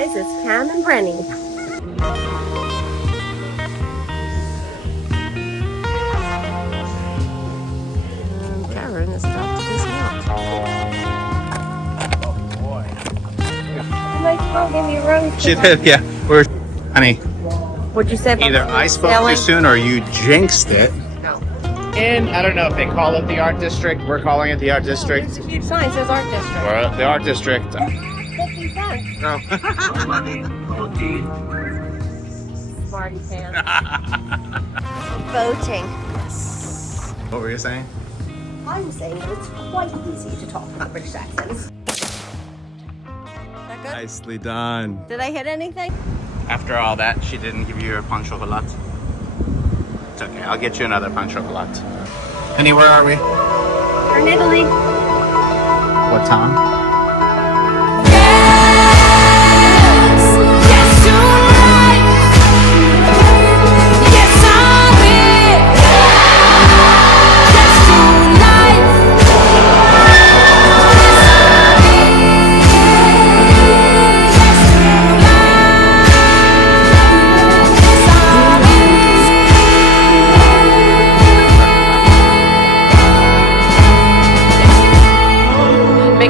guys, it's Pam and Brenny. And Karen is about to dismount. Oh boy. My phone gave me a run. She did, yeah. We're, honey, What'd you say about either I spoke selling? too soon or you jinxed it. No. And I don't know if they call it the art district. We're calling it the art district. There's a huge sign says Art District. Or the art district. 50 cents. No. Smarty pants. Voting. What were you saying? I'm saying that it's quite easy to talk about British accents. Is that good? Nicely done. Did I hit anything? After all that, she didn't give you your pain chocolat. It's okay, I'll get you another pain chocolat. Annie, where are we? We're in Italy. What town?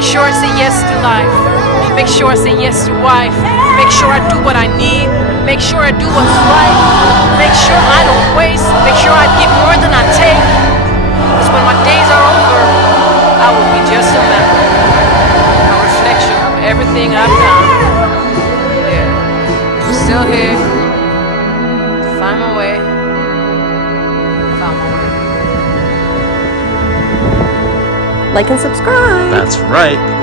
Make sure I say yes to life. Make sure I say yes to wife. Make sure I do what I need. Make sure I do what's right. Make sure I don't waste. Make sure I give more than I take. Because when my days are over, I will be just a memory, a reflection of everything I've done. Yeah, I'm still here to find my way. Found my way. Like and subscribe. That's right.